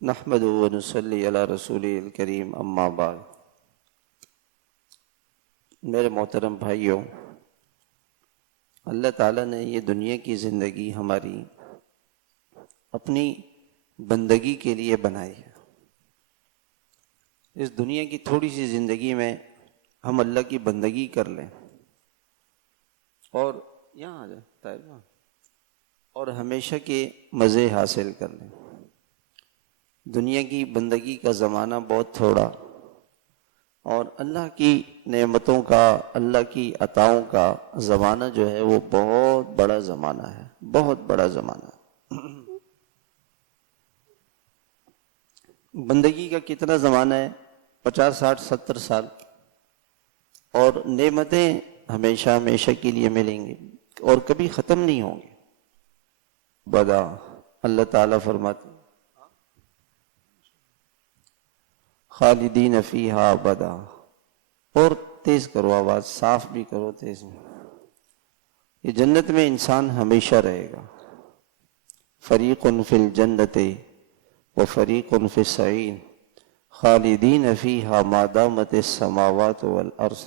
نحمده ونصلی علی رسولہ الکریم، اما بعد۔ میرے محترم بھائیوں، اللہ تعالیٰ نے یہ دنیا کی زندگی ہماری اپنی بندگی کے لیے بنائی ہے۔ اس دنیا کی تھوڑی سی زندگی میں ہم اللہ کی بندگی کر لیں اور یہاں آ جائیں طاہر، اور ہمیشہ کے مزے حاصل کر لیں۔ دنیا کی بندگی کا زمانہ بہت تھوڑا، اور اللہ کی نعمتوں کا، اللہ کی عطاؤں کا زمانہ جو ہے وہ بہت بڑا زمانہ ہے، بہت بڑا زمانہ ہے۔ بندگی کا کتنا زمانہ ہے؟ 50 60 70 سال، اور نعمتیں ہمیشہ ہمیشہ کے لیے ملیں گی اور کبھی ختم نہیں ہوں گے۔ بدا اللہ تعالیٰ فرماتے خالدین فیہا ابدا، اور تیز کرو آواز، صاف بھی کرو، تیز میں۔ یہ جنت میں انسان ہمیشہ رہے گا۔ فریق فی الجنت و فریق فی السعیر خالدین فیہا ما دامت السماوات والارض۔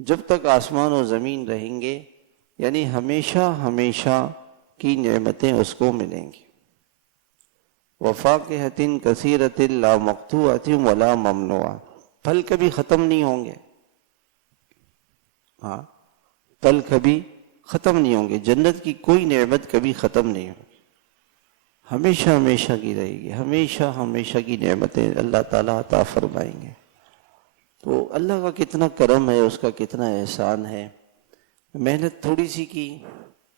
جب تک آسمان و زمین رہیں گے، یعنی ہمیشہ ہمیشہ کی نعمتیں اس کو ملیں گی۔ وفاکہۃ کثیرۃ لا مقطوعۃ ولا ممنوعہ، پھل کبھی ختم نہیں ہوں گے۔ ہاں، پھل کبھی ختم نہیں ہوں گے۔ جنت کی کوئی نعمت کبھی ختم نہیں ہوگی، ہمیشہ ہمیشہ کی رہے گی، ہمیشہ ہمیشہ کی نعمتیں اللہ تعالیٰ عطا فرمائیں گے۔ تو اللہ کا کتنا کرم ہے، اس کا کتنا احسان ہے۔ محنت تھوڑی سی کی،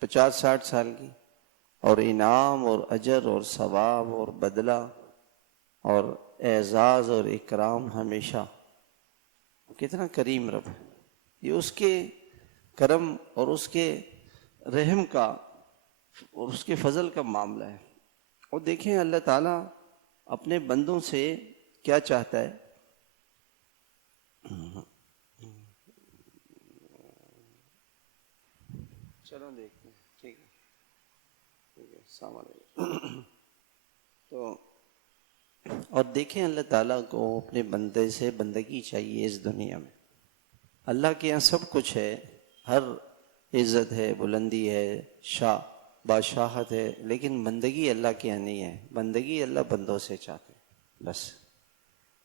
50 60 سال کی، اور انعام اور اجر اور ثواب اور بدلہ اور اعزاز اور اکرام ہمیشہ۔ کتنا کریم رب ہے، یہ اس کے کرم اور اس کے رحم کا اور اس کے فضل کا معاملہ ہے۔ اور دیکھیں اللہ تعالیٰ اپنے بندوں سے کیا چاہتا ہے۔ چلو دیکھتے ہیں، ٹھیک ہے، السلام علیکم۔ تو اور دیکھیں اللہ تعالیٰ کو اپنے بندے سے بندگی چاہیے اس دنیا میں۔ اللہ کے یہاں سب کچھ ہے، ہر عزت ہے، بلندی ہے، بادشاہت ہے، لیکن بندگی اللہ کے یہاں نہیں ہے۔ بندگی اللہ بندوں سے چاہتے ہیں، بس۔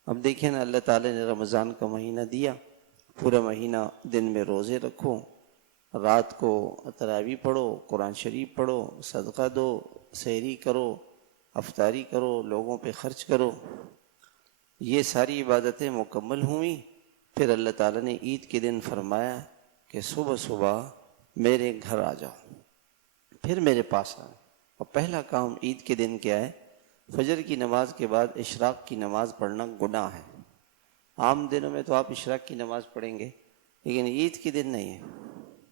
اب دیکھیں نا، اللہ تعالیٰ نے رمضان کا مہینہ دیا، پورا مہینہ دن میں روزے رکھو، رات کو تراویح پڑھو، قرآن شریف پڑھو، صدقہ دو، سحری کرو، افطاری کرو، لوگوں پہ خرچ کرو۔ یہ ساری عبادتیں مکمل ہوئیں، پھر اللہ تعالیٰ نے عید کے دن فرمایا کہ صبح صبح میرے گھر آ جاؤ، پھر میرے پاس آؤ۔ اور پہلا کام عید کے دن کیا ہے؟ فجر کی نماز کے بعد اشراق کی نماز پڑھنا گناہ ہے۔ عام دنوں میں تو آپ اشراق کی نماز پڑھیں گے، لیکن عید کے دن نہیں ہے،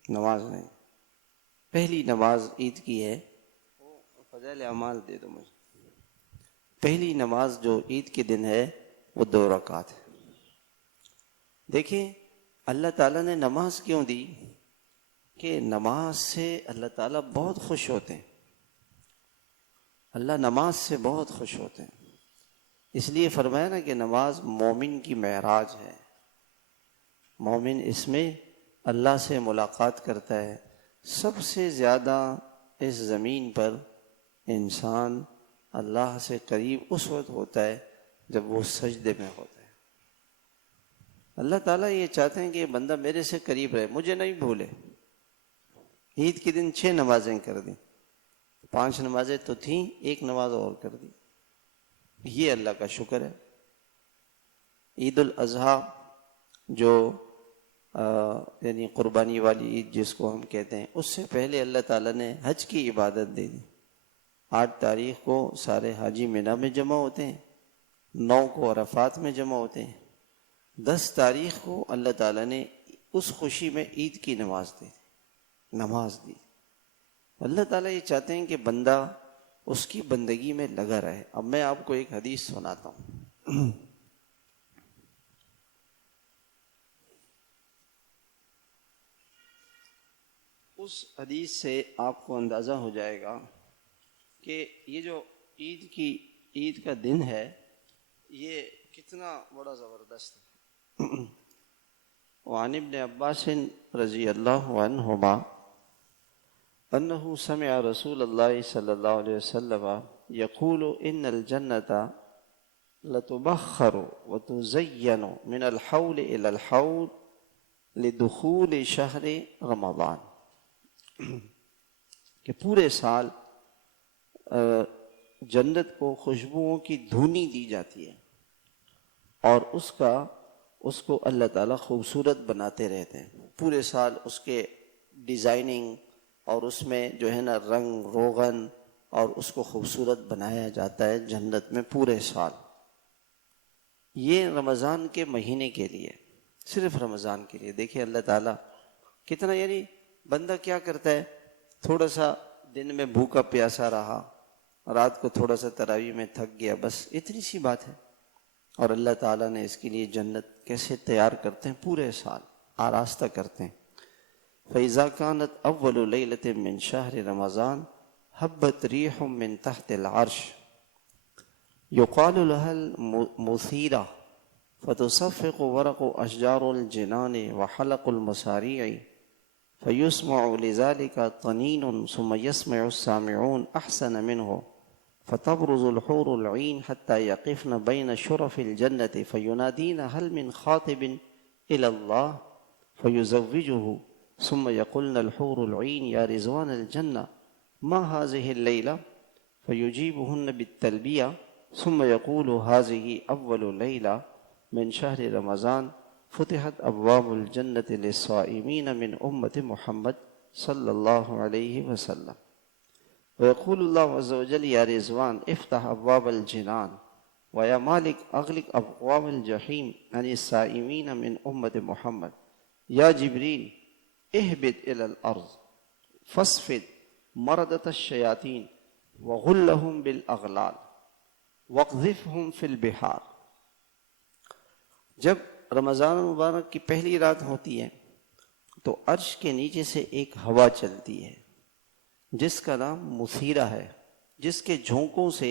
نماز نہیں۔ پہلی نماز عید کی ہے، فضائل اعمال دے دو مجھے۔ پہلی نماز جو عید کے دن ہے وہ 2 رکعت ہے۔ دیکھیں اللہ تعالیٰ نے نماز کیوں دی؟ کہ نماز سے اللہ تعالیٰ بہت خوش ہوتے ہیں، اللہ نماز سے بہت خوش ہوتے ہیں۔ اس لیے فرمایا نا کہ نماز مومن کی معراج ہے۔ مومن اس میں اللہ سے ملاقات کرتا ہے۔ سب سے زیادہ اس زمین پر انسان اللہ سے قریب اس وقت ہوتا ہے جب وہ سجدے میں ہوتا ہے۔ اللہ تعالیٰ یہ چاہتے ہیں کہ بندہ میرے سے قریب رہے، مجھے نہیں بھولے۔ عید کے دن 6 نمازیں کر دیں، 5 نمازیں تو تھیں، 1 نماز اور کر دی، یہ اللہ کا شکر ہے۔ عید الاضحیٰ جو یعنی قربانی والی عید جس کو ہم کہتے ہیں، اس سے پہلے اللہ تعالیٰ نے حج کی عبادت دے دی۔ 8 تاریخ کو سارے حاجی مینا میں جمع ہوتے ہیں، 9 کو عرفات میں جمع ہوتے ہیں، 10 تاریخ کو اللہ تعالیٰ نے اس خوشی میں عید کی نماز دی۔ اللہ تعالیٰ یہ چاہتے ہیں کہ بندہ اس کی بندگی میں لگا رہے۔ اب میں آپ کو ایک حدیث سناتا ہوں۔ اس حدیث سے آپ کو اندازہ ہو جائے گا کہ یہ جو عید کی عید کا دن ہے یہ کتنا بڑا زبردست ہے. وعن ابن عباس رضی اللہ عنہما انہ سمع رسول اللہ صلی اللہ علیہ وسلم یقول ان الجنة لتبخر وتزین من الحول الى الحول لدخول شہر رمضان، کہ پورے سال جنت کو خوشبوؤں کی دھونی دی جاتی ہے اور اس کو اللہ تعالیٰ خوبصورت بناتے رہتے ہیں. پورے سال اس کے ڈیزائننگ اور اس میں جو ہے نا رنگ روغن اور اس کو خوبصورت بنایا جاتا ہے جنت میں پورے سال. یہ رمضان کے مہینے کے لیے، صرف رمضان کے لیے. دیکھیں اللہ تعالیٰ کتنا، یعنی بندہ کیا کرتا ہے، تھوڑا سا دن میں بھوکا پیاسا رہا، رات کو تھوڑا سا تراویح میں تھک گیا، بس اتنی سی بات ہے. اور اللہ تعالیٰ نے اس کے لیے جنت کیسے تیار کرتے ہیں، پورے سال آراستہ کرتے ہیں. فَإِذَا كَانَتْ أَوَّلُ لَيْلَةٍ مِّن شَهْرِ رَمَضَانَ هَبَّتْ رِيحٌ مِّن تَحْتِ الْعَرْشِ يُقَالُ لَهَا الْمُثِيرَةُ فَتُصَفِّقُ وَرَقُ أَشْجَارُ الْجِنَانِ وَحَلَقُ الْمَصَارِيعِ فَيُسْمَعُ لِذَلِكَ طَنِينٌ ثُمَّ يَسْمَعُ السَّامِعُونَ أَحْسَنَ مِنْهُ فَتَبْرُزُ الْحُورُ الْعِينُ حَتَّى يَقِفْنَ بَيْنَ شُرَفِ الْجَنَّةِ فَيُنَادِينَ هَلْ مِنْ خَاطِبٍ إِلَى اللَّهِ فَيُزَوِّجُهُ ثُمَّ يَقُلْنَ الْحُورُ الْعِينُ يَا رِضْوَانَ الْجَنَّةِ مَا هَذِهِ اللَّيْلَةُ فَيُجِيبُهُنَّ بِالتَّلْبِيَةِ ثُمَّ يَقُولُ هَذِهِ أَوَّلُ لَيْلَةٍ مِنْ شَهْرِ رَمَضَانَ فتحت ابواب الجنت للصائمین من امت محمد صلی اللہ علیہ وسلم. ويقول الله عز وجل يا رضوان افتح ابواب الجنان ويا مالك اغلق ابواب الجحيم عن الصائمين من امت محمد. يا جبريل اهبط الى الارض فاصفد مردة الشياطين وغلهم بالاغلال واقذفهم في البحار. جب رمضان المبارک کی پہلی رات ہوتی ہے تو عرش کے نیچے سے ایک ہوا چلتی ہے جس کا نام مثیرہ ہے، جس کے جھونکوں سے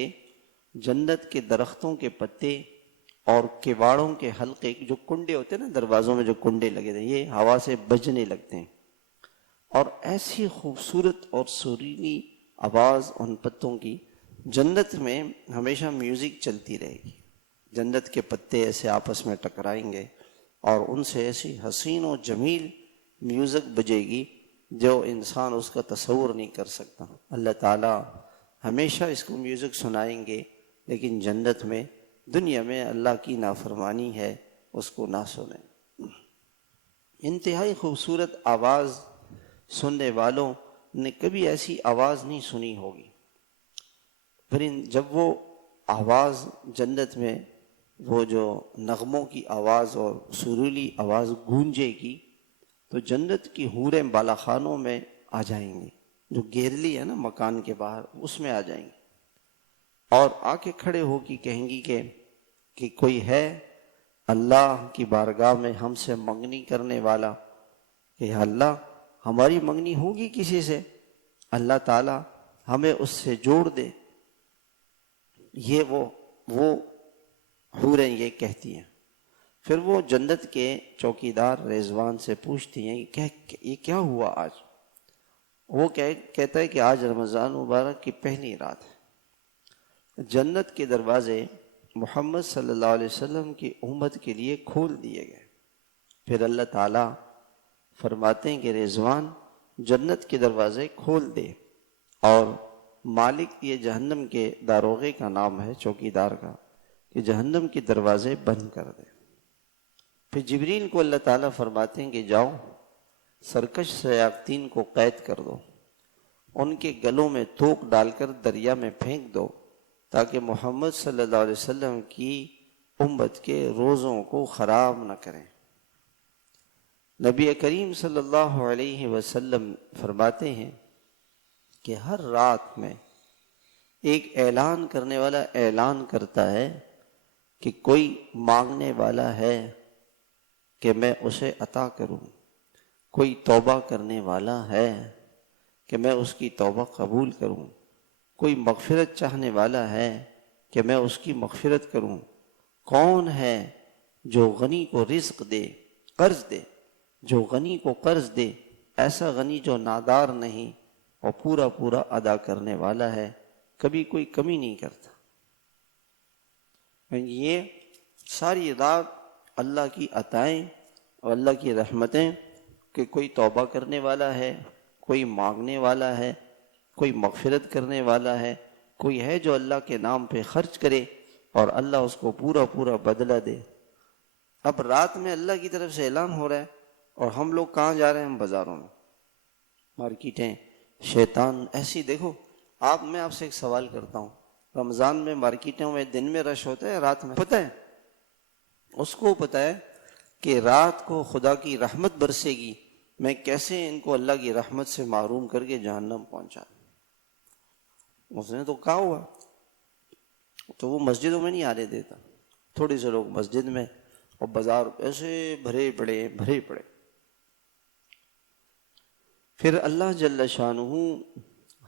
جنت کے درختوں کے پتے اور کواڑوں کے حلقے، جو کنڈے ہوتے ہیں نا دروازوں میں جو کنڈے لگے تھے، یہ ہوا سے بجنے لگتے ہیں اور ایسی خوبصورت اور سریلی آواز ان پتوں کی. جنت میں ہمیشہ میوزک چلتی رہے گی، جنت کے پتے ایسے آپس میں ٹکرائیں گے اور ان سے ایسی حسین و جمیل میوزک بجے گی جو انسان اس کا تصور نہیں کر سکتا. اللہ تعالیٰ ہمیشہ اس کو میوزک سنائیں گے، لیکن جنت میں، دنیا میں اللہ کی نافرمانی ہے اس کو نہ سنیں. انتہائی خوبصورت آواز، سننے والوں نے کبھی ایسی آواز نہیں سنی ہوگی. پھر جب وہ آواز جنت میں، وہ جو نغموں کی آواز اور سریلی آواز گونجے گی تو جنت کی حوریں بالا خانوں میں آ جائیں گی، جو گیرلی ہے نا مکان کے باہر، اس میں آ جائیں گی اور آ کے کھڑے ہو کے کہیں گی کہ کوئی ہے اللہ کی بارگاہ میں ہم سے منگنی کرنے والا، کہ اللہ ہماری منگنی ہوگی کسی سے، اللہ تعالیٰ ہمیں اس سے جوڑ دے. یہ وہ حوریں یہ کہتی ہیں. پھر وہ جنت کے چوکیدار رضوان سے پوچھتی ہیں یہ کیا ہوا آج؟ وہ کہتا ہے کہ آج رمضان مبارک کی پہلی رات ہے. جنت کے دروازے محمد صلی اللہ علیہ وسلم کی امت کے لیے کھول دیے گئے. پھر اللہ تعالیٰ فرماتے ہیں کہ رضوان جنت کے دروازے کھول دے، اور مالک، یہ جہنم کے داروغے کا نام ہے، چوکیدار کا، کہ جہنم کے دروازے بند کر دے. پھر جبریل کو اللہ تعالیٰ فرماتے ہیں کہ جاؤ سرکش شیاطین کو قید کر دو، ان کے گلوں میں توق ڈال کر دریا میں پھینک دو تاکہ محمد صلی اللہ علیہ وسلم کی امت کے روزوں کو خراب نہ کریں. نبی کریم صلی اللہ علیہ وسلم فرماتے ہیں کہ ہر رات میں ایک اعلان کرنے والا اعلان کرتا ہے کہ کوئی مانگنے والا ہے کہ میں اسے عطا کروں، کوئی توبہ کرنے والا ہے کہ میں اس کی توبہ قبول کروں، کوئی مغفرت چاہنے والا ہے کہ میں اس کی مغفرت کروں۔ کون ہے جو غنی کو رزق دے، قرض دے، جو غنی کو قرض دے، ایسا غنی جو نادار نہیں اور پورا پورا ادا کرنے والا ہے، کبھی کوئی کمی نہیں کرتا۔ یہ ساری رات اللہ کی عطائیں اور اللہ کی رحمتیں کہ کوئی توبہ کرنے والا ہے، کوئی مانگنے والا ہے، کوئی مغفرت کرنے والا ہے، کوئی ہے جو اللہ کے نام پہ خرچ کرے اور اللہ اس کو پورا پورا بدلہ دے۔ اب رات میں اللہ کی طرف سے اعلان ہو رہا ہے اور ہم لوگ کہاں جا رہے ہیں؟ ہم بازاروں میں، مارکیٹیں، شیطان ایسی۔ دیکھو میں آپ سے ایک سوال کرتا ہوں، رمضان میں مارکیٹوں میں دن میں رش ہوتا ہے، رات میں؟ پتہ ہے اس کو، پتہ ہے کہ رات کو خدا کی رحمت برسے گی، میں کیسے ان کو اللہ کی رحمت سے محروم کر کے جہنم پہنچا دوں۔ اس نے تو کہا ہوا، تو وہ مسجدوں میں نہیں آنے دیتا، تھوڑے سے لوگ مسجد میں اور بازار ایسے بھرے پڑے۔ پھر اللہ جل شانہ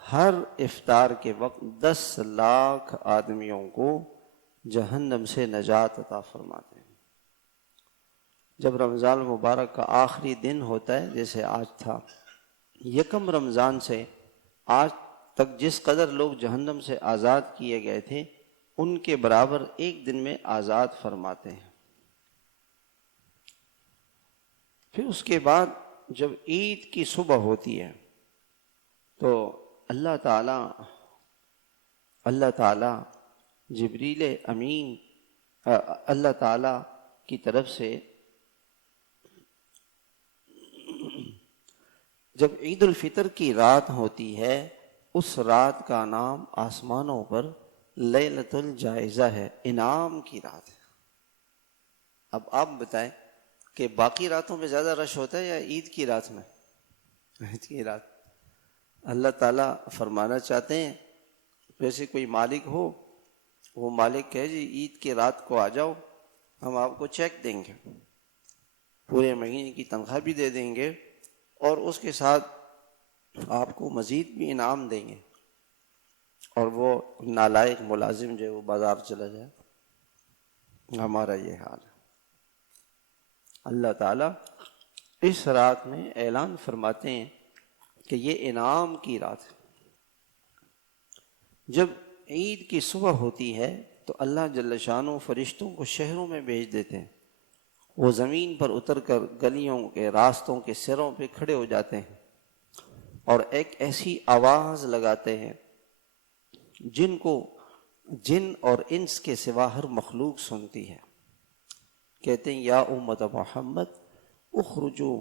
ہر افطار کے وقت 10 لاکھ آدمیوں کو جہنم سے نجات عطا فرماتے ہیں۔ جب رمضان المبارک کا آخری دن ہوتا ہے، جیسے آج تھا، یکم رمضان سے آج تک جس قدر لوگ جہنم سے آزاد کیے گئے تھے، ان کے برابر ایک دن میں آزاد فرماتے ہیں۔ پھر اس کے بعد جب عید کی صبح ہوتی ہے تو اللہ تعالی جبریل امین اللہ تعالی کی طرف سے جب عید الفطر کی رات ہوتی ہے، اس رات کا نام آسمانوں پر لیلۃ الجائزہ ہے، انعام کی رات ہے۔ اب آپ بتائیں کہ باقی راتوں میں زیادہ رش ہوتا ہے یا عید کی رات میں؟ عید کی رات۔ اللہ تعالیٰ فرمانا چاہتے ہیں، ویسے کوئی مالک ہو، وہ مالک کہے جی عید کی رات کو آ جاؤ، ہم آپ کو چیک دیں گے، پورے مہینے کی تنخواہ بھی دے دیں گے اور اس کے ساتھ آپ کو مزید بھی انعام دیں گے، اور وہ نالائق ملازم جو ہے وہ بازار چلا جائے۔ ہمارا یہ حال ہے۔ اللہ تعالیٰ اس رات میں اعلان فرماتے ہیں کہ یہ انعام کی رات ہے۔ جب عید کی صبح ہوتی ہے تو اللہ جل شانہ فرشتوں کو شہروں میں بھیج دیتے ہیں، وہ زمین پر اتر کر گلیوں کے راستوں کے سروں پہ کھڑے ہو جاتے ہیں اور ایک ایسی آواز لگاتے ہیں جن کو جن اور انس کے سوا ہر مخلوق سنتی ہے۔ کہتے ہیں یا امت محمد اخرجوا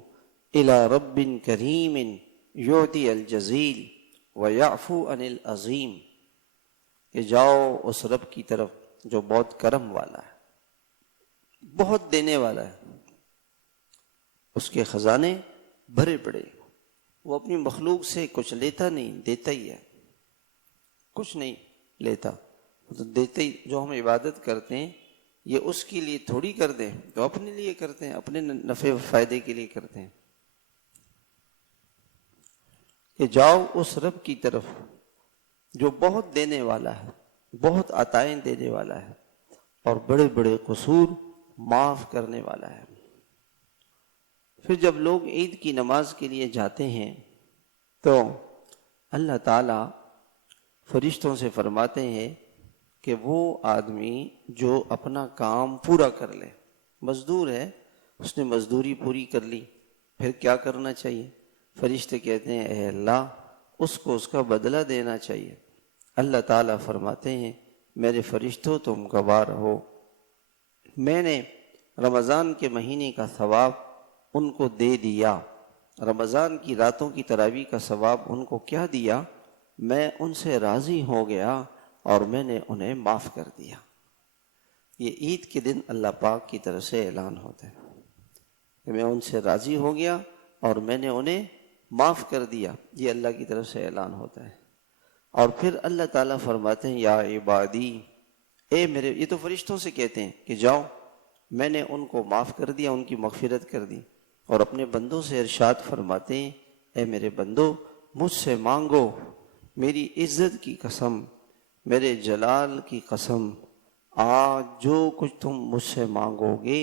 الی رب کریم یعطی الجزیل ویعفو عن العظیم، کہ جاؤ اس رب کی طرف جو بہت کرم والا ہے، بہت دینے والا ہے، اس کے خزانے بھرے پڑے، وہ اپنی مخلوق سے کچھ لیتا نہیں، دیتا ہی ہے، کچھ نہیں لیتا، تو دیتے ہی۔ جو ہم عبادت کرتے ہیں یہ اس کے لیے تھوڑی کر دیں، تو اپنے لیے کرتے ہیں، اپنے نفع و فائدے کے لیے کرتے ہیں۔ کہ جاؤ اس رب کی طرف جو بہت دینے والا ہے، بہت عطائیں دینے والا ہے اور بڑے بڑے قصور معاف کرنے والا ہے۔ پھر جب لوگ عید کی نماز کے لیے جاتے ہیں تو اللہ تعالیٰ فرشتوں سے فرماتے ہیں کہ وہ آدمی جو اپنا کام پورا کر لے، مزدور ہے، اس نے مزدوری پوری کر لی، پھر کیا کرنا چاہیے؟ فرشتے کہتے ہیں اے اللہ اس کو اس کا بدلہ دینا چاہیے۔ اللہ تعالیٰ فرماتے ہیں میرے فرشتوں تم گوار ہو، میں نے رمضان کے مہینے کا ثواب ان کو دے دیا، رمضان کی راتوں کی تراویح کا ثواب ان کو کیا دیا؟ میں ان سے راضی ہو گیا اور میں نے انہیں معاف کر دیا۔ یہ عید کے دن اللہ پاک کی طرف سے اعلان ہوتا ہے کہ میں ان سے راضی ہو گیا اور میں نے انہیں معاف کر دیا، یہ اللہ کی طرف سے اعلان ہوتا ہے۔ اور پھر اللہ تعالیٰ فرماتے ہیں یا عبادی، اے میرے، یہ تو فرشتوں سے کہتے ہیں کہ جاؤ میں نے ان کو معاف کر دیا، ان کی مغفرت کر دی، اور اپنے بندوں سے ارشاد فرماتے ہیں اے میرے بندو مجھ سے مانگو، میری عزت کی قسم میرے جلال کی قسم، آج جو کچھ تم مجھ سے مانگو گے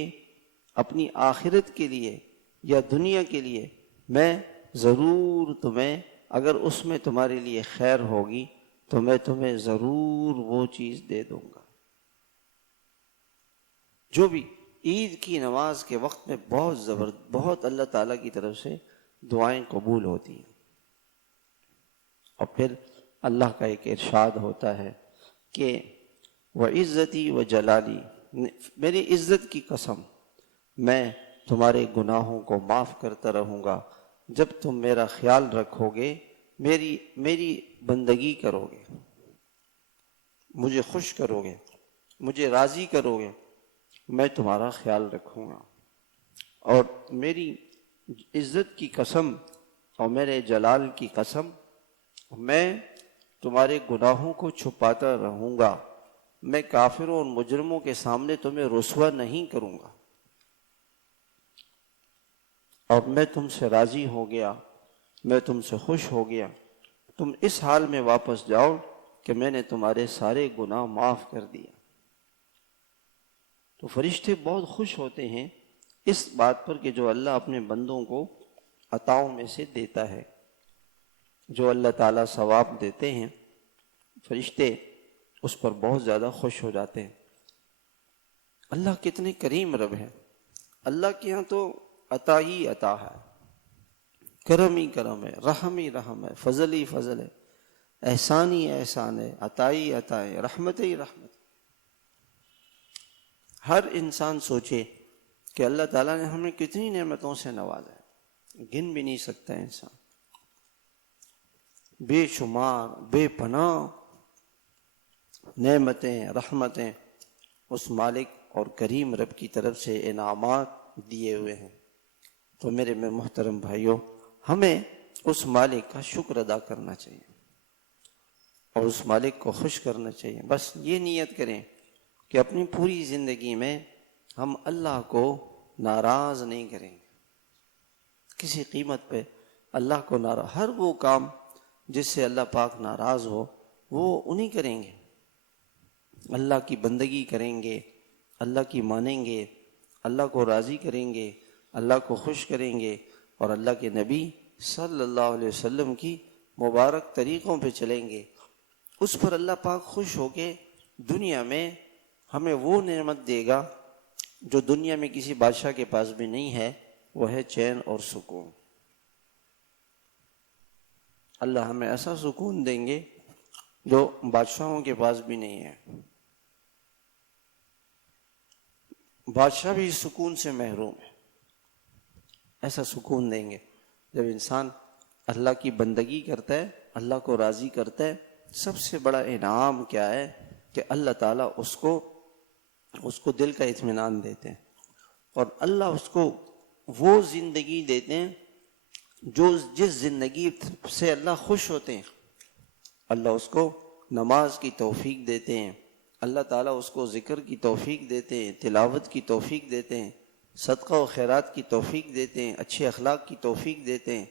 اپنی آخرت کے لیے یا دنیا کے لیے، میں ضرور تمہیں، اگر اس میں تمہارے لیے خیر ہوگی تو میں تمہیں ضرور وہ چیز دے دوں گا۔ جو بھی عید کی نماز کے وقت میں بہت اللہ تعالیٰ کی طرف سے دعائیں قبول ہوتی ہیں، اور پھر اللہ کا ایک ارشاد ہوتا ہے کہ وَعِزَّتِي وَجَلَالِي، میری عزت کی قسم، میں تمہارے گناہوں کو معاف کرتا رہوں گا جب تم میرا خیال رکھو گے، میری بندگی کرو گے، مجھے خوش کرو گے، مجھے راضی کرو گے، میں تمہارا خیال رکھوں گا۔ اور میری عزت کی قسم اور میرے جلال کی قسم، میں تمہارے گناہوں کو چھپاتا رہوں گا، میں کافروں اور مجرموں کے سامنے تمہیں رسوا نہیں کروں گا، اور میں تم سے راضی ہو گیا، میں تم سے خوش ہو گیا، تم اس حال میں واپس جاؤ کہ میں نے تمہارے سارے گناہ معاف کر دیا۔ تو فرشتے بہت خوش ہوتے ہیں اس بات پر کہ جو اللہ اپنے بندوں کو عطاؤں میں سے دیتا ہے، جو اللہ تعالیٰ ثواب دیتے ہیں، فرشتے اس پر بہت زیادہ خوش ہو جاتے ہیں۔ اللہ کتنے کریم رب ہے، اللہ کے ہاں تو عطا ہی عطا ہے، کرم ہی کرم ہے، رحم ہی رحم ہے، فضل ہی فضل ہے، احسان ہی احسان ہے، عطا ہی عطا ہے، رحمت ہی رحمت۔ ہر انسان سوچے کہ اللہ تعالیٰ نے ہمیں کتنی نعمتوں سے نوازا ہے، گن بھی نہیں سکتا انسان، بے شمار بے پناہ نعمتیں رحمتیں اس مالک اور کریم رب کی طرف سے انعامات دیے ہوئے ہیں۔ تو میرے میں محترم بھائیوں، ہمیں اس مالک کا شکر ادا کرنا چاہیے اور اس مالک کو خوش کرنا چاہیے۔ بس یہ نیت کریں کہ اپنی پوری زندگی میں ہم اللہ کو ناراض نہیں کریں گے، کسی قیمت پہ اللہ کو ناراض، ہر وہ کام جس سے اللہ پاک ناراض ہو وہ انہیں کریں گے، اللہ کی بندگی کریں گے، اللہ کی مانیں گے، اللہ کو راضی کریں گے، اللہ کو خوش کریں گے، اور اللہ کے نبی صلی اللہ علیہ وسلم کی مبارک طریقوں پہ چلیں گے۔ اس پر اللہ پاک خوش ہو کے دنیا میں ہمیں وہ نعمت دے گا جو دنیا میں کسی بادشاہ کے پاس بھی نہیں ہے، وہ ہے چین اور سکون۔ اللہ ہمیں ایسا سکون دیں گے جو بادشاہوں کے پاس بھی نہیں ہے، بادشاہ بھی سکون سے محروم ہے، ایسا سکون دیں گے جب انسان اللہ کی بندگی کرتا ہے، اللہ کو راضی کرتا ہے۔ سب سے بڑا انعام کیا ہے کہ اللہ تعالیٰ اس کو دل کا اطمینان دیتے ہیں، اور اللہ اس کو وہ زندگی دیتے ہیں جس زندگی سے اللہ خوش ہوتے ہیں۔ اللہ اس کو نماز کی توفیق دیتے ہیں، اللہ تعالیٰ اس کو ذکر کی توفیق دیتے ہیں، تلاوت کی توفیق دیتے ہیں، صدقہ و خیرات کی توفیق دیتے ہیں، اچھے اخلاق کی توفیق دیتے ہیں،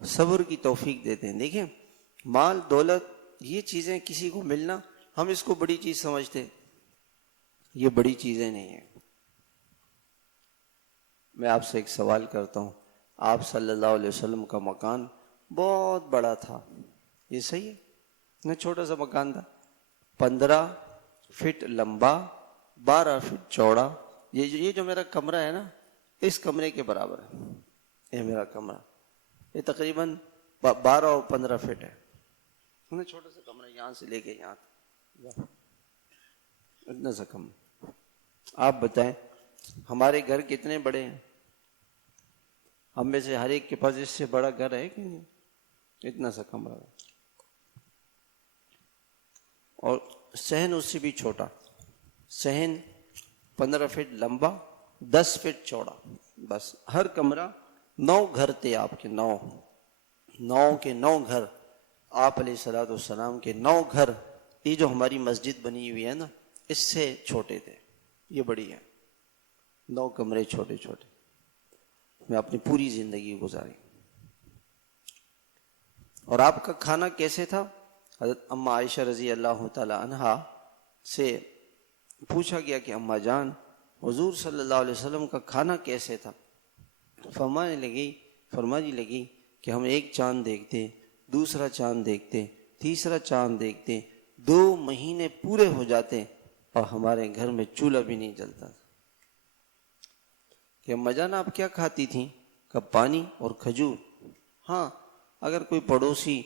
صبر کی توفیق دیتے ہیں۔ دیکھیں، مال دولت یہ چیزیں کسی کو ملنا، ہم اس کو بڑی چیز سمجھتے ہیں، یہ بڑی چیزیں نہیں ہیں۔ میں آپ سے ایک سوال کرتا ہوں، آپ صلی اللہ علیہ وسلم کا مکان بہت بڑا تھا، یہ صحیح ہے نہ؟ چھوٹا سا مکان تھا، 15 فٹ لمبا، 12 فٹ چوڑا، یہ جو میرا کمرہ ہے نا، اس کمرے کے برابر ہے۔ یہ میرا کمرہ، یہ تقریباً 12 اور 15 فٹ ہے، چھوٹا سا کمرہ، یہاں سے لے کے یہاں تک اتنا سا کم۔ آپ بتائیں ہمارے گھر کتنے بڑے ہیں؟ ہم میں سے ہر ایک کے پاس اس سے بڑا گھر ہے کہ نہیں؟ اتنا سا کمرہ ہے، اور صحن اس سے بھی چھوٹا، صحن 15 فٹ لمبا، 10 فٹ چوڑا، بس۔ ہر کمرہ 9 گھر تھے آپ کے، 9 کے 9 گھر، آپ علیہ الصلوۃ والسلام کے 9 گھر۔ یہ جو ہماری مسجد بنی ہوئی ہے نا، اس سے چھوٹے تھے، یہ بڑی ہے، 9 کمرے چھوٹے چھوٹے۔ میں اپنی پوری زندگی گزاری، اور آپ کا کھانا کیسے تھا؟ حضرت اما عائشہ رضی اللہ تعالی عنہا سے پوچھا گیا کہ اما جان حضور صلی اللہ علیہ وسلم کا کھانا کیسے تھا؟ فرمانے لگی کہ ہم ایک چاند دیکھتے، دوسرا چاند دیکھتے، تیسرا چاند دیکھتے، 2 مہینے پورے ہو جاتے اور ہمارے گھر میں چولہا بھی نہیں جلتا تھا۔ کہ اما جان آپ کیا کھاتی تھیں؟ کہ پانی اور کھجور۔ ہاں، اگر کوئی پڑوسی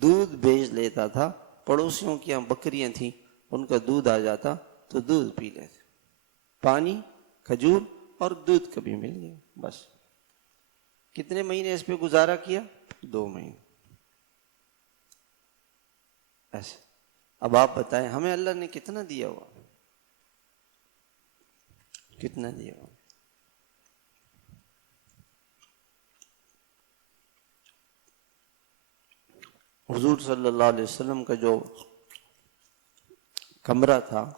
دودھ بیچ لیتا تھا، پڑوسیوں کی یہاں بکریاں تھیں، ان کا دودھ آ جاتا تو دودھ پی لیتے، پانی، کھجور اور دودھ کبھی مل گیا بس۔ کتنے مہینے اس پہ گزارا کیا؟ 2 مہینے ایسے۔ اب آپ بتائیں ہمیں اللہ نے کتنا دیا ہوا، کتنا دیا ہوا؟ حضور صلی اللہ علیہ وسلم کا جو کمرہ تھا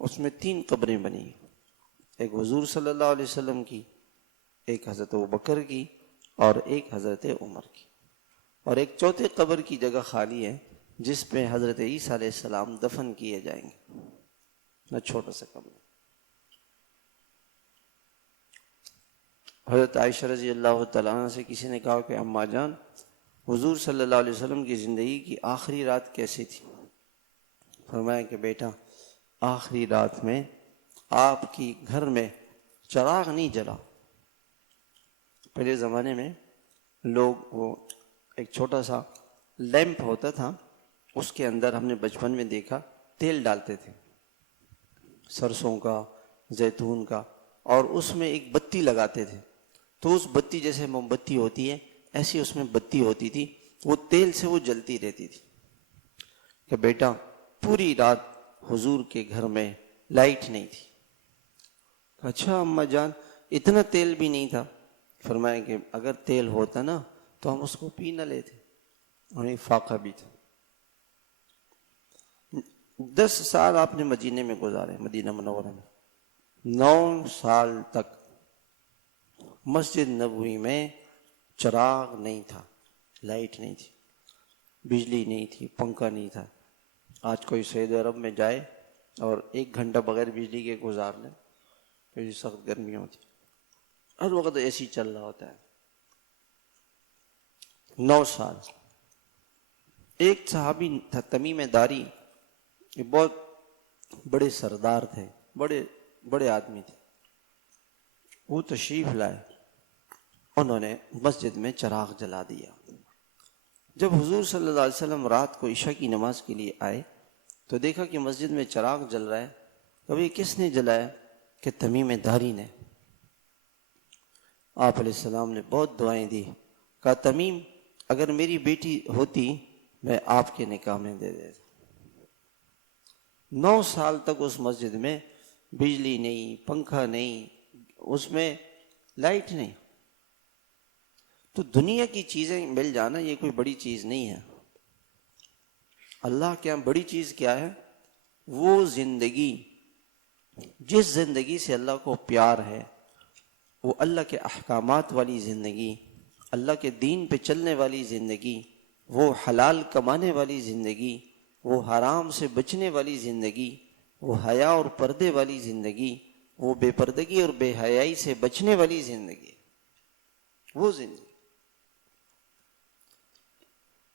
اس میں 3 قبریں بنی، ایک حضور صلی اللہ علیہ وسلم کی، ایک حضرت ابوبکر کی اور ایک حضرت عمر کی، اور ایک چوتھے قبر کی جگہ خالی ہے جس پہ حضرت عیسیٰ علیہ السلام دفن کیے جائیں گے، نہ چھوٹا سا کمرہ۔ حضرت عائشہ رضی اللہ تعالیٰ عنہ سے کسی نے کہا کہ اما جان حضور صلی اللہ علیہ وسلم کی زندگی کی آخری رات کیسی تھی؟ فرمایا کہ بیٹا آخری رات میں آپ کی گھر میں چراغ نہیں جلا۔ پہلے زمانے میں لوگ وہ ایک چھوٹا سا لیمپ ہوتا تھا، اس کے اندر ہم نے بچپن میں دیکھا تیل ڈالتے تھے، سرسوں کا، زیتون کا، اور اس میں ایک بتی لگاتے تھے، تو اس بتی جیسے موم بتی ہوتی ہے ایسی اس میں بتی ہوتی تھی، وہ تیل سے وہ جلتی رہتی تھی۔ کہ بیٹا پوری رات حضور کے گھر میں لائٹ نہیں تھی۔ اچھا اما جان اتنا تیل بھی نہیں تھا؟ فرمایا کہ اگر تیل ہوتا نا تو ہم اس کو پی نہ لیتے، ہمیں فاقہ بھی تھا۔ 10 سال آپ نے مدینے میں گزارے، مدینہ منورہ میں 9 سال تک مسجد نبوی میں چراغ نہیں تھا، لائٹ نہیں تھی، بجلی نہیں تھی، پنکھا نہیں تھا۔ آج کوئی سعودی عرب میں جائے اور 1 گھنٹہ بغیر بجلی کے گزار لے، کیونکہ سخت گرمی ہوتی، ہر وقت اے سی چل رہا ہوتا ہے۔ 9 سال۔ ایک صحابی تھا تمیم داری، یہ بہت بڑے سردار تھے، بڑے آدمی تھے، وہ تشریف لائے، انہوں نے مسجد میں چراغ جلا دیا۔ جب حضور صلی اللہ علیہ وسلم رات کو عشاء کی نماز کے لیے آئے تو دیکھا کہ مسجد میں چراغ جل رہا ہے۔ کبھی کس نے جلایا؟ کہ تمیم داری نے۔ آپ علیہ السلام نے بہت دعائیں دی، کہا تمیم اگر میری بیٹی ہوتی میں آپ کے نکاح میں دے دیتا۔ 9 سال تک اس مسجد میں بجلی نہیں، پنکھا نہیں، اس میں لائٹ نہیں۔ تو دنیا کی چیزیں مل جانا یہ کوئی بڑی چیز نہیں ہے۔ اللہ کے یہاں بڑی چیز کیا ہے؟ وہ زندگی، جس زندگی سے اللہ کو پیار ہے، وہ اللہ کے احکامات والی زندگی، اللہ کے دین پہ چلنے والی زندگی، وہ حلال کمانے والی زندگی، وہ حرام سے بچنے والی زندگی، وہ حیا اور پردے والی زندگی، وہ بے پردگی اور بے حیائی سے بچنے والی زندگی، وہ زندگی۔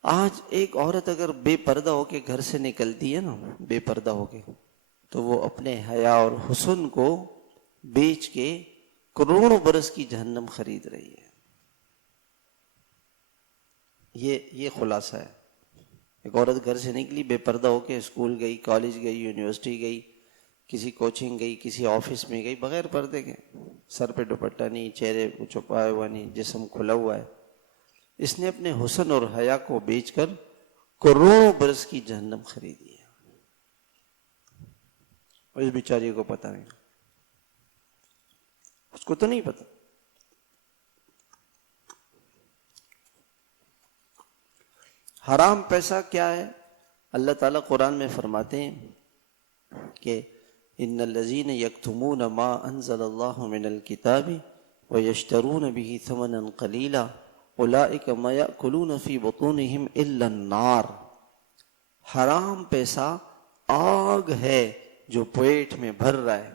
آج ایک عورت اگر بے پردہ ہو کے گھر سے نکلتی ہے نا، بے پردہ ہو کے، تو وہ اپنے حیا اور حسن کو بیچ کے کروڑوں برس کی جہنم خرید رہی ہے۔ یہ خلاصہ ہے۔ ایک عورت گھر سے نکلی بے پردہ ہو کے، اسکول گئی، کالج گئی، یونیورسٹی گئی، کسی کوچنگ گئی، کسی آفس میں گئی، بغیر پردے کے، سر پہ دوپٹہ نہیں، چہرے کو چھپایا ہوا نہیں، جسم کھلا ہوا ہے، اس نے اپنے حسن اور حیا کو بیچ کر کروڑوں برس کی جہنم خریدی ہے، اور اس بیچاری کو پتہ نہیں، اس کو تو نہیں پتہ۔ حرام پیسہ کیا ہے؟ اللہ تعالیٰ قرآن میں فرماتے ہیں کہ ان الذین یکتمون ما انزل اللہ من الکتاب ویشترون به ثمنا قلیلا اولئک ما یأکلون فی بطونہم الا النار۔ حرام پیسہ آگ ہے جو پیٹ میں بھر رہا ہے.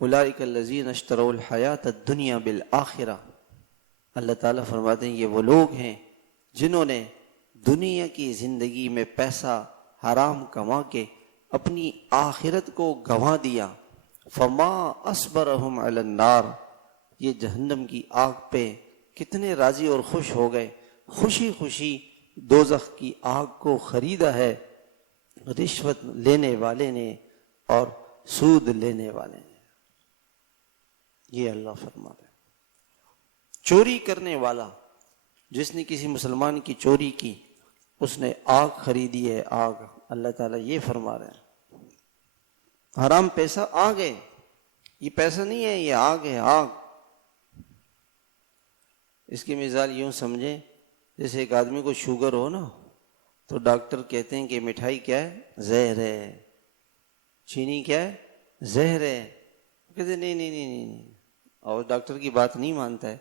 اولئک الذین اشتروا الحیات الدنیا بالآخرہ. اللہ تعالیٰ فرماتے ہیں یہ وہ لوگ ہیں جنہوں نے دنیا کی زندگی میں پیسہ حرام کما کے اپنی آخرت کو گنوا دیا. فما اصبرہم علی النار. یہ جہنم کی آگ پہ کتنے راضی اور خوش ہو گئے. خوشی خوشی دوزخ کی آگ کو خریدا ہے رشوت لینے والے نے اور سود لینے والے نے. یہ اللہ فرماتا ہے. چوری کرنے والا جس نے کسی مسلمان کی چوری کی اس نے آگ خریدی ہے. آگ. اللہ تعالیٰ یہ فرما رہے ہیں حرام پیسہ آگ ہے. یہ پیسہ نہیں ہے، یہ آگ ہے. آگ. اس کی مثال یوں سمجھیں جیسے ایک آدمی کو شوگر ہو نا تو ڈاکٹر کہتے ہیں کہ مٹھائی کیا ہے؟ زہر ہے. چینی کیا ہے؟ زہر ہے. کہتے ہیں نہیں نہیں نہیں نہیں، اور ڈاکٹر کی بات نہیں مانتا ہے.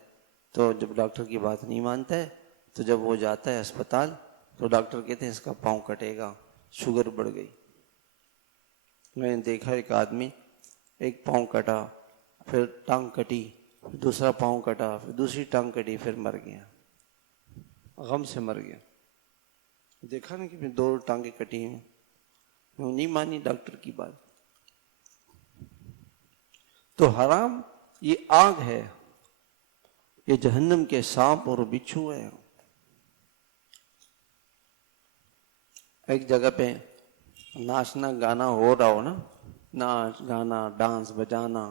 تو جب ڈاکٹر کی بات نہیں مانتا ہے تو جب وہ جاتا ہے اسپتال تو ڈاکٹر کہتے ہیں اس کا پاؤں کٹے گا، شوگر بڑھ گئی. میں نے دیکھا ایک آدمی ایک پاؤں کٹا، پھر ٹانگ کٹی، پھر دوسرا پاؤں کٹا، پھر دوسری ٹانگ کٹی، پھر مر گیا. غم سے مر گیا. دیکھا نا کہ دو ٹانگیں کٹی ہیں. وہ نہیں مانی ڈاکٹر کی بات. تو حرام یہ آگ ہے، یہ جہنم کے سانپ اور بچھو ہے. ایک جگہ پہ ناچنا گانا ہو رہا ہو نا، ناچ گانا ڈانس بجانا،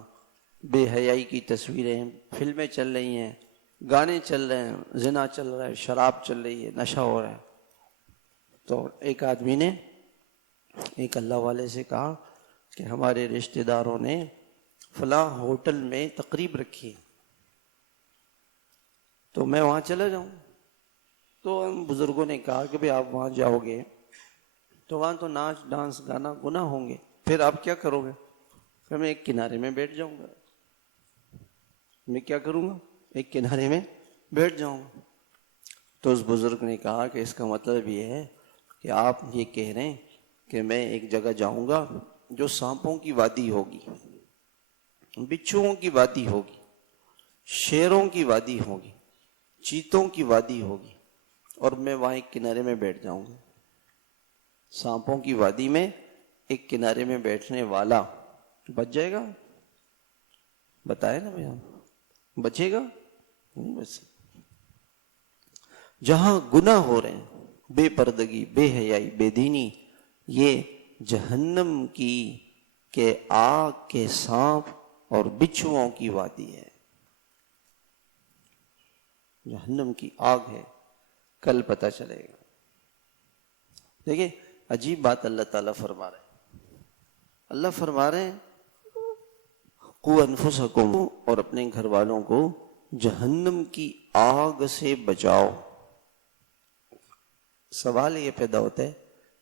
بے حیائی کی تصویریں، فلمیں چل رہی ہیں، گانے چل رہے ہیں، زنا چل رہا ہے، شراب چل رہی ہے، نشہ ہو رہا ہے. تو ایک آدمی نے ایک اللہ والے سے کہا کہ ہمارے رشتہ داروں نے فلاں ہوٹل میں تقریب رکھی ہے تو میں وہاں چلا جاؤں. تو ہم بزرگوں نے کہا کہ بھئی آپ وہاں جاؤ گے تو وہاں تو ناچ ڈانس گانا گناہ ہوں گے، پھر آپ کیا کرو گے؟ پھر میں ایک کنارے میں بیٹھ جاؤں گا. میں کیا کروں گا؟ ایک کنارے میں بیٹھ جاؤں گا. تو اس بزرگ نے کہا کہ اس کا مطلب یہ ہے کہ آپ یہ کہہ رہے ہیں کہ میں ایک جگہ جاؤں گا جو سانپوں کی وادی ہوگی، بچھوؤں کی وادی ہوگی، شیروں کی وادی ہوگی، چیتوں کی وادی ہوگی، اور میں وہاں ایک کنارے میں بیٹھ جاؤں گا. سانپوں کی وادی میں ایک کنارے میں بیٹھنے والا بچ جائے گا؟ بتائے نا بھائی، بچے گا نہیں بچ سکتا. جہاں گناہ ہو رہے ہیں، بے پردگی، بے حیائی، بے دینی، یہ جہنم کی کہ آگ کے سانپ اور بچھوؤں کی وادی ہے. جہنم کی آگ ہے. کل پتہ چلے گا. دیکھیں عجیب بات اللہ تعالیٰ فرما رہے ہیں. اللہ فرما رہے ہیں قُوْ أَنفُسَكُمْ، اور اپنے گھر والوں کو جہنم کی آگ سے بچاؤ. سوال یہ پیدا ہوتا ہے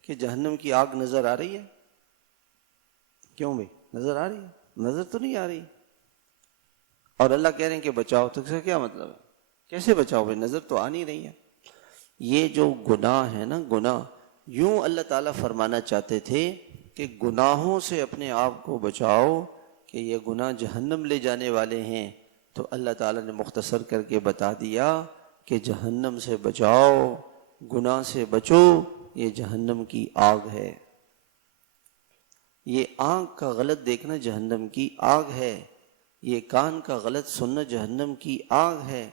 کہ جہنم کی آگ نظر آ رہی ہے؟ کیوں بھائی نظر آ رہی ہے؟ نظر تو نہیں آ رہی. اور اللہ کہہ رہے ہیں کہ بچاؤ، تو اس کا کیا مطلب ہے؟ کیسے بچاؤ بھائی؟ نظر تو آ نہیں رہی ہے. یہ جو گناہ ہے نا، گناہ، یوں اللہ تعالیٰ فرمانا چاہتے تھے کہ گناہوں سے اپنے آپ کو بچاؤ کہ یہ گناہ جہنم لے جانے والے ہیں. تو اللہ تعالیٰ نے مختصر کر کے بتا دیا کہ جہنم سے بچاؤ، گناہ سے بچو، یہ جہنم کی آگ ہے. یہ آنکھ کا غلط دیکھنا جہنم کی آگ ہے. یہ کان کا غلط سننا جہنم کی آگ ہے.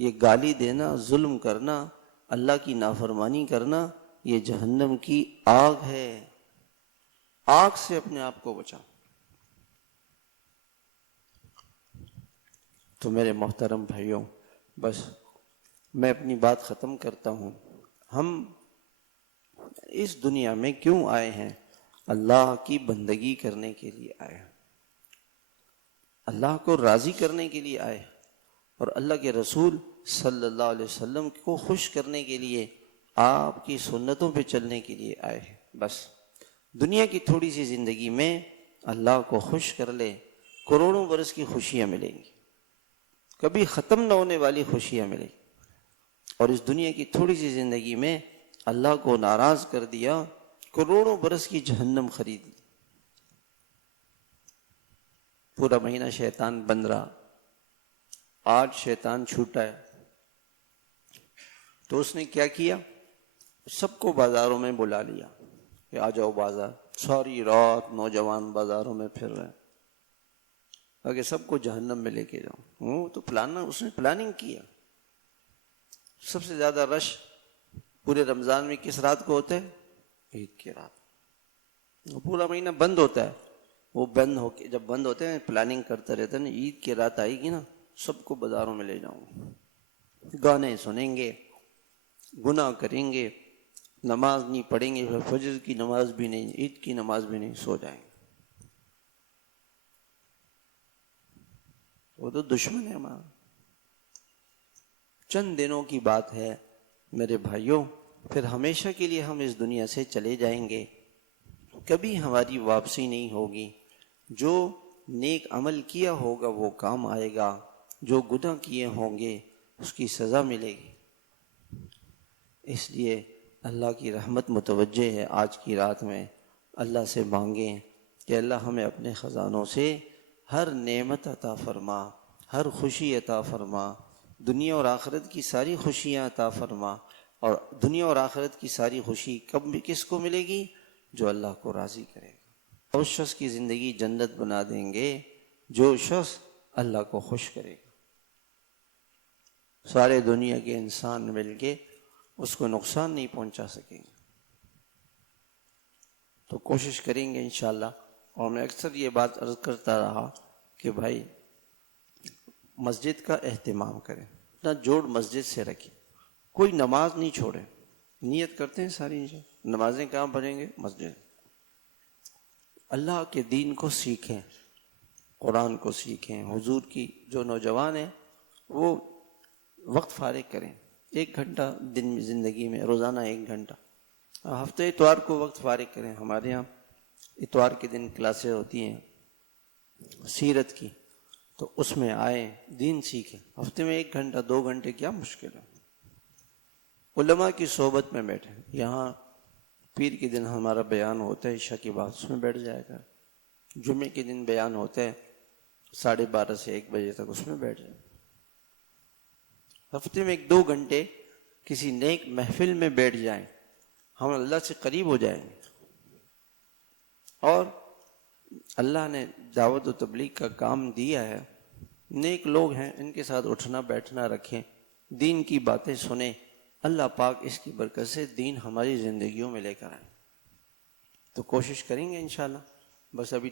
یہ گالی دینا، ظلم کرنا، اللہ کی نافرمانی کرنا، یہ جہنم کی آگ ہے. آگ سے اپنے آپ کو بچاؤ. تو میرے محترم بھائیوں، بس میں اپنی بات ختم کرتا ہوں. ہم اس دنیا میں کیوں آئے ہیں؟ اللہ کی بندگی کرنے کے لیے آئے ہیں، اللہ کو راضی کرنے کے لیے آئے، اور اللہ کے رسول صلی اللہ علیہ وسلم کو خوش کرنے کے لیے، آپ کی سنتوں پہ چلنے کے لیے آئے ہیں. بس دنیا کی تھوڑی سی زندگی میں اللہ کو خوش کر لے، کروڑوں برس کی خوشیاں ملیں گی، کبھی ختم نہ ہونے والی خوشیاں ملیں گی. اور اس دنیا کی تھوڑی سی زندگی میں اللہ کو ناراض کر دیا کروڑوں برس کی جہنم خرید لی. پورا مہینہ شیطان بند رہا. آج شیطان چھوٹا ہے تو اس نے کیا کیا؟ سب کو بازاروں میں بلا لیا کہ آ جاؤ بازار. ساری رات نوجوان بازاروں میں پھر رہے ہیں تاکہ سب کو جہنم میں لے کے جاؤں. وہ تو اس نے پلاننگ کیا. سب سے زیادہ رش پورے رمضان میں کس رات کو ہوتا ہے؟ عید کی رات. وہ پورا مہینہ بند ہوتا ہے. وہ بند ہو کے جب بند ہوتے ہیں پلاننگ کرتا رہتا ہے نا, عید کی رات آئے گی نا سب کو بازاروں میں لے جاؤں. گانے سنیں گے, گناہ کریں گے, نماز نہیں پڑھیں گے, فجر کی نماز بھی نہیں, عید کی نماز بھی نہیں, سو جائیں گے. وہ تو دشمن ہے ہمارا. چند دنوں کی بات ہے میرے بھائیوں, پھر ہمیشہ کے لیے ہم اس دنیا سے چلے جائیں گے. کبھی ہماری واپسی نہیں ہوگی. جو نیک عمل کیا ہوگا وہ کام آئے گا, جو گناہ کیے ہوں گے اس کی سزا ملے گی. اس لیے اللہ کی رحمت متوجہ ہے. آج کی رات میں اللہ سے مانگیں کہ اللہ ہمیں اپنے خزانوں سے ہر نعمت عطا فرما, ہر خوشی عطا فرما, دنیا اور آخرت کی ساری خوشیاں عطا فرما. اور دنیا اور آخرت کی ساری خوشی کب کس کو ملے گی؟ جو اللہ کو راضی کرے گا. اس شخص کی زندگی جنت بنا دیں گے جو شخص اللہ کو خوش کرے گا. سارے دنیا کے انسان مل کے اس کو نقصان نہیں پہنچا سکیں گے. تو کوشش کریں گے انشاءاللہ. اور میں اکثر یہ بات عرض کرتا رہا کہ بھائی مسجد کا اہتمام کریں, اپنا جوڑ مسجد سے رکھیں. کوئی نماز نہیں چھوڑے. نیت کرتے ہیں ساری نمازیں کہاں پڑھیں گے؟ مسجد. اللہ کے دین کو سیکھیں, قرآن کو سیکھیں. حضور کی جو نوجوان ہیں وہ وقت فارغ کریں. 1 گھنٹہ دن میں زندگی میں روزانہ 1 گھنٹہ. ہفتہ اتوار کو وقت فارغ کریں. ہمارے ہاں اتوار کے دن کلاسیں ہوتی ہیں سیرت کی, تو اس میں آئیں, دین سیکھیں. ہفتے میں 1 گھنٹہ 2 گھنٹے کیا مشکل ہے. علماء کی صحبت میں بیٹھیں. یہاں پیر کے دن ہمارا بیان ہوتا ہے عشاء کے بعد, اس میں بیٹھ جائے گا. جمعے کے دن بیان ہوتا ہے 12:30 سے 1 بجے تک, اس میں بیٹھ جائے. ہفتے میں 1-2 گھنٹے کسی نیک محفل میں بیٹھ جائیں, ہم اللہ سے قریب ہو جائیں گے. اور اللہ نے دعوت و تبلیغ کا کام دیا ہے, نیک لوگ ہیں, ان کے ساتھ اٹھنا بیٹھنا رکھیں, دین کی باتیں سنیں. اللہ پاک اس کی برکت سے دین ہماری زندگیوں میں لے کر آئیں. تو کوشش کریں گے انشاءاللہ. بس ابھی